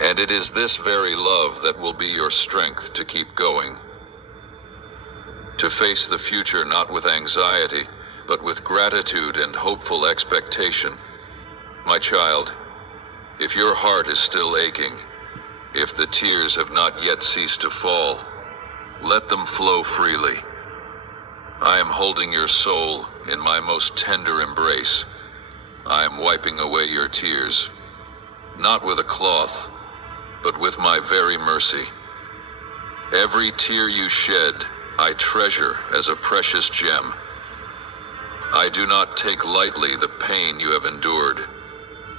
And it is this very love that will be your strength to keep going. To face the future not with anxiety, but with gratitude and hopeful expectation. My child, if your heart is still aching, if the tears have not yet ceased to fall, let them flow freely. I am holding your soul in my most tender embrace. I am wiping away your tears, not with a cloth, but with my very mercy. Every tear you shed, I treasure as a precious gem. I do not take lightly the pain you have endured.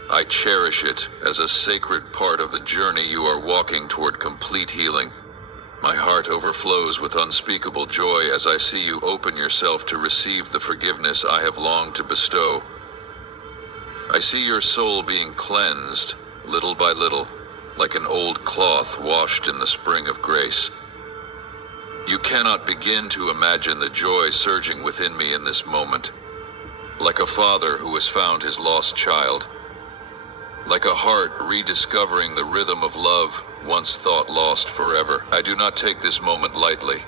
I cherish it as a sacred part of the journey you are walking toward complete healing. My heart overflows with unspeakable joy as I see you open yourself to receive the forgiveness I have longed to bestow. I see your soul being cleansed, little by little, like an old cloth washed in the spring of grace. You cannot begin to imagine the joy surging within me in this moment. Like a father who has found his lost child. Like a heart rediscovering the rhythm of love once thought lost forever. I do not take this moment lightly.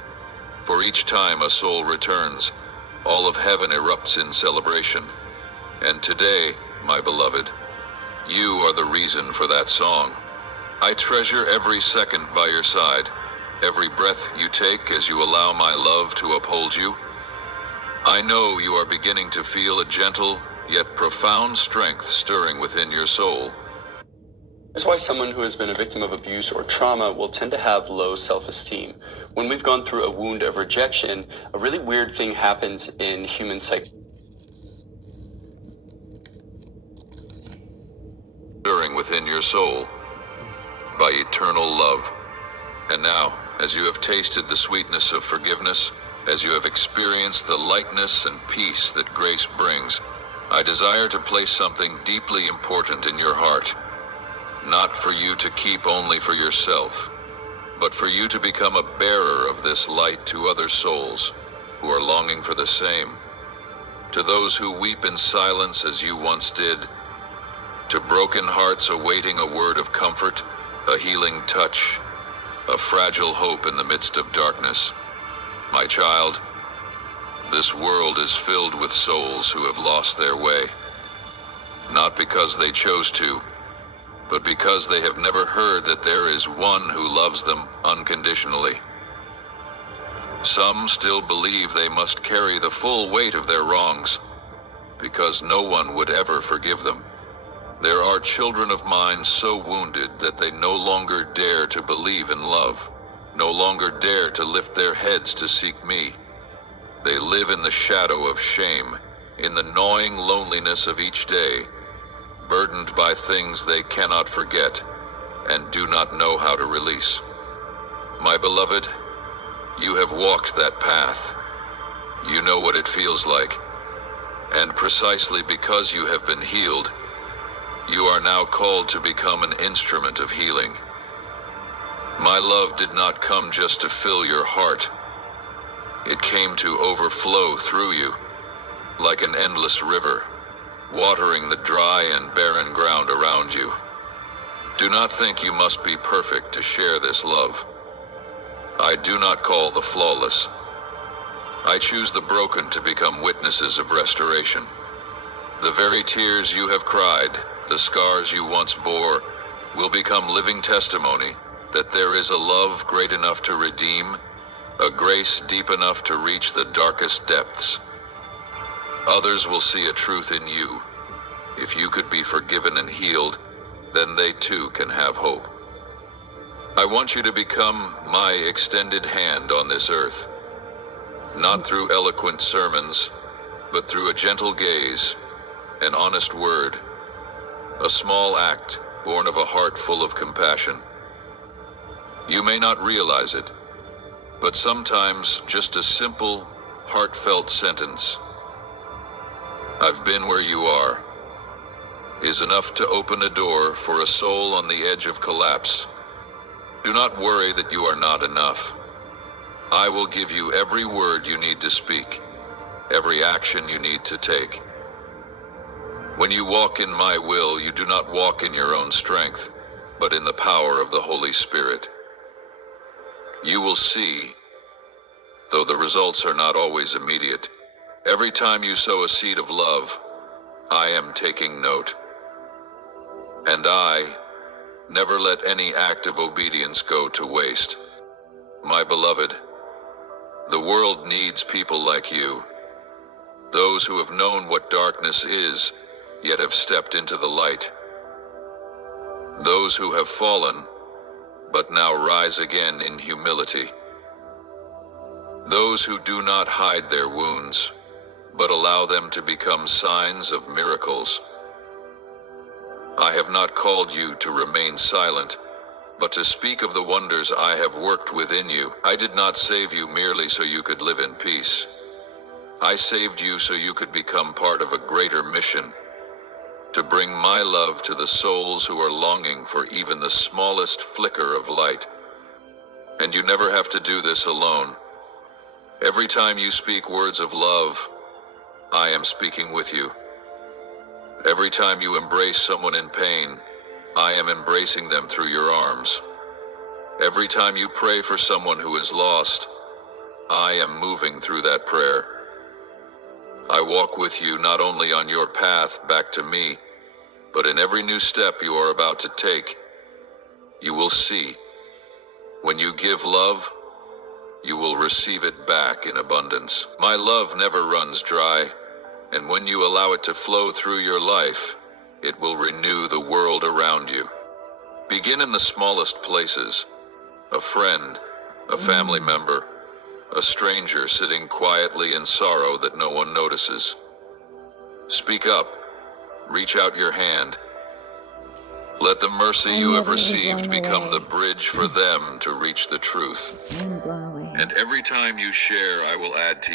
For each time a soul returns, all of heaven erupts in celebration. And today, my beloved, you are the reason for that song. I treasure every second by your side, every breath you take as you allow my love to uphold you. I know you are beginning to feel a gentle, yet profound strength stirring within your soul. That's why someone who has been a victim of abuse or trauma will tend to have low self-esteem. When we've gone through a wound of rejection, a really weird thing happens in human psyche. Stirring within your soul by eternal love. And now, as you have tasted the sweetness of forgiveness, as you have experienced the lightness and peace that grace brings, I desire to place something deeply important in your heart. Not for you to keep only for yourself, but for you to become a bearer of this light to other souls who are longing for the same. To those who weep in silence as you once did, to broken hearts awaiting a word of comfort, a healing touch, a fragile hope in the midst of darkness. My child, this world is filled with souls who have lost their way, not because they chose to, but because they have never heard that there is one who loves them unconditionally. Some still believe they must carry the full weight of their wrongs, because no one would ever forgive them. There are children of mine so wounded that they no longer dare to believe in love, no longer dare to lift their heads to seek me. They live in the shadow of shame, in the gnawing loneliness of each day, burdened by things they cannot forget and do not know how to release. My beloved, you have walked that path. You know what it feels like. And precisely because you have been healed, you are now called to become an instrument of healing. My love did not come just to fill your heart. It came to overflow through you, like an endless river, watering the dry and barren ground around you. Do not think you must be perfect to share this love. I do not call the flawless. I choose the broken to become witnesses of restoration. The very tears you have cried, the scars you once bore, will become living testimony that there is a love great enough to redeem, a grace deep enough to reach the darkest depths. Others will see a truth in you. If you could be forgiven and healed, then they too can have hope. I want you to become my extended hand on this earth, not through eloquent sermons, but through a gentle gaze, an honest word, a small act born of a heart full of compassion. You may not realize it, but sometimes just a simple, heartfelt sentence, "I've been where you are," is enough to open a door for a soul on the edge of collapse. Do not worry that you are not enough. I will give you every word you need to speak, every action you need to take. When you walk in my will, you do not walk in your own strength, but in the power of the Holy Spirit. You will see, though the results are not always immediate, every time you sow a seed of love, I am taking note. And I never let any act of obedience go to waste. My beloved, the world needs people like you, those who have known what darkness is, yet have stepped into the light. Those who have fallen, but now rise again in humility. Those who do not hide their wounds, but allow them to become signs of miracles. I have not called you to remain silent, but to speak of the wonders I have worked within you. I did not save you merely so you could live in peace. I saved you so you could become part of a greater mission, to bring my love to the souls who are longing for even the smallest flicker of light. And you never have to do this alone. Every time you speak words of love, I am speaking with you. Every time you embrace someone in pain, I am embracing them through your arms. Every time you pray for someone who is lost, I am moving through that prayer. I walk with you not only on your path back to me, but in every new step you are about to take. You will see, when you give love, you will receive it back in abundance. My love never runs dry, and when you allow it to flow through your life, it will renew the world around you. Begin in the smallest places: a friend, a family member, a stranger sitting quietly in sorrow that no one notices. Speak up, reach out your hand. Let the mercy you have received become the bridge for them to reach the truth. I'm blown away. And every time you share, I will add to